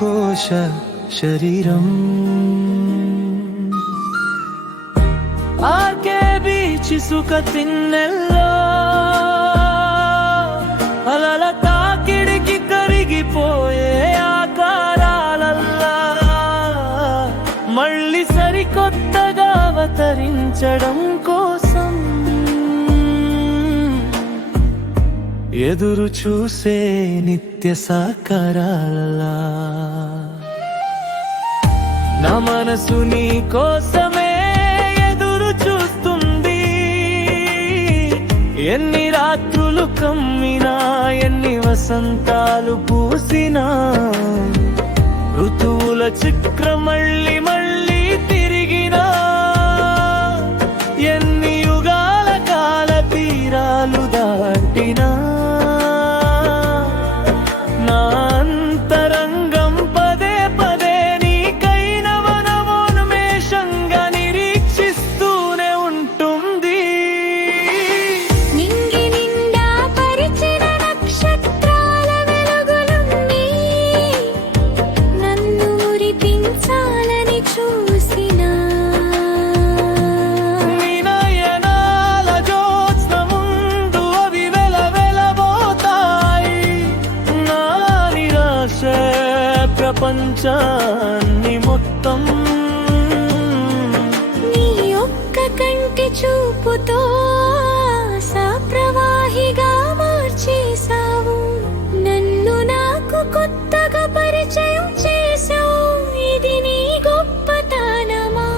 కోశ శరీరం RK beach సుఖ తిన్నెల్లో అలల తాకిడికి కరిగిపోయే ఆకారాలల్లా మళ్ళీ సరికొత్తగా అవతరించడం కోసం ఎదురు చూసే నిత్య సాకారాలలా నా మనసు నీ కోసమే ఎదురు చూస్తుంది. ఎన్ని రాత్రులు కమ్మినా, ఎన్ని వసంతాలు పూసినా, ఋతువుల చక్రం మళ్ళీ మళ్ళీ తిరిగినా, ఎన్ని యుగాల కాల తీరాలు దాటినా, నా అంతరంగం పదే పదే నీకైన మనమోన్మేషంగా నిరీక్షిస్తూనే ఉంటుంది. నింగి నిండా పరిచిన నక్షత్రాల వెలుగులున్నీ నన్ను మురిపించాలని చూసినా, నీ నయనాల జ్యోత్స్న ముందు అవి వెలవెలబోతాయి. నా నిరాశ ప్రపంచాన్ని మొత్తం నీ ఒక్క కంటి చూపుతో ప్రవాహిగా మార్చేశావు. నన్ను నాకు కొత్తగా పరిచయం చేశావు. ఇది నీ గొప్పతనమా?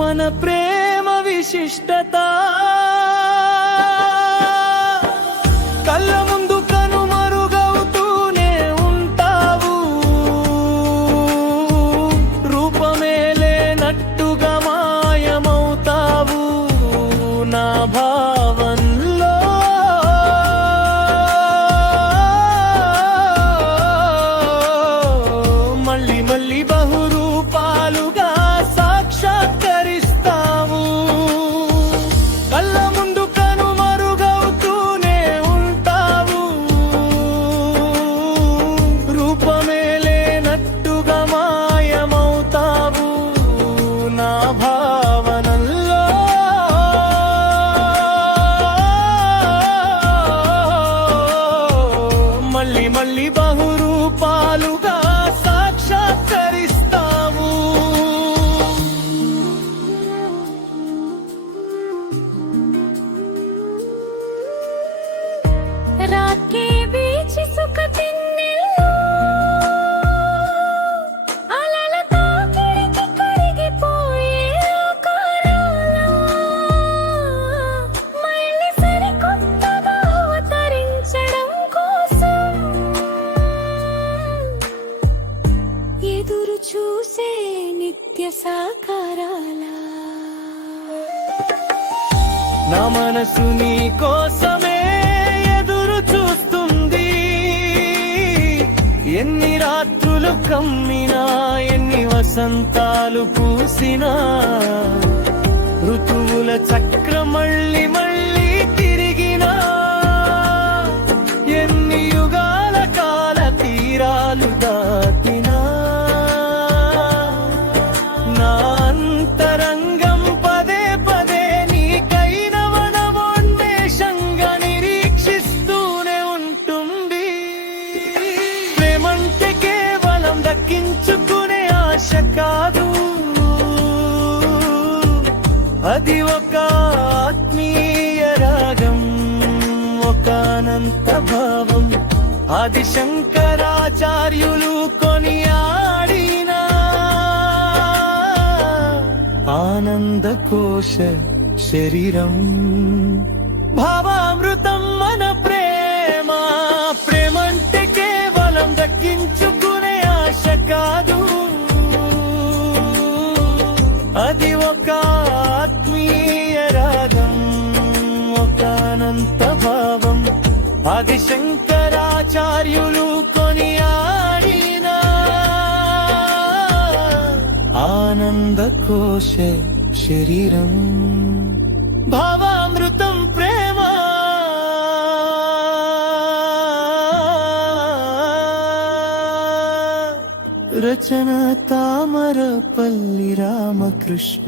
మన ప్రేమ విశిష్టత కళ్ళ ముందు కనుమరుగవుతూనే ఉంటావు. రూపమే లేనట్టుగా మాయమవుతావు నా భావంలో. మళ్ళీ మళ్ళీ బహురూపాలుగా సాక్షాత్కరిస్తావు. కళ్ళ ముందు కనుమరుగవుతూనే ఉంటావు. రూపమే లేనట్టుగా మాయమవుతావు నా భావనల్లో. మళ్ళీ మళ్ళీ బహురూపాలుగా సాక్షాత్కరిస్తావు. రాత్రి బీచ్ సుఖ తిన్నెల్లో అలల తాకిడికి కరిగిపోయే ఆకారాలా మళ్ళీ సరికొత్తగా అవతరించడం కోసం ఎదురు చూసే నిత్య సాకారాలా నా మనసు నీ కోసమే ఎదురు చూస్తుంది. ఎన్ని రాత్రులు కమ్మినా, ఎన్ని వసంతాలు పూసినా, ఋతువుల చక్రం మళ్ళీ మళ్ళీ తిరిగినా, ఎన్ని యుగాల కాల తీరాలు దాటినా, నా అంతరంగం పదే పదే నీకైన మనమోన్మేషంగా నిరీక్షిస్తూనే ఉంటుంది. ప్రేమంటే కేవలం దక్కించుకునే ఆశ కాదు, అది ఒక ఆత్మీయ రాగం, ఒక అనంత భావం. ఆది శంకరాచార్యులు కొనియాడిన ఆనంద కోశ శరీరం భావామృతం మన ప్రేమ. ప్రేమంటే కేవలం దక్కించుకునే ఆశ కాదు, అది ఒక ఆత్మీయ రాగం, ఒక అనంత భావం. ఆది శంకరాచార్యులు కొనియాడిన ఆనంద కోశ శరీరం భావామృతం ప్రేమ. రచన తామరపల్లి రామకృష్ణ.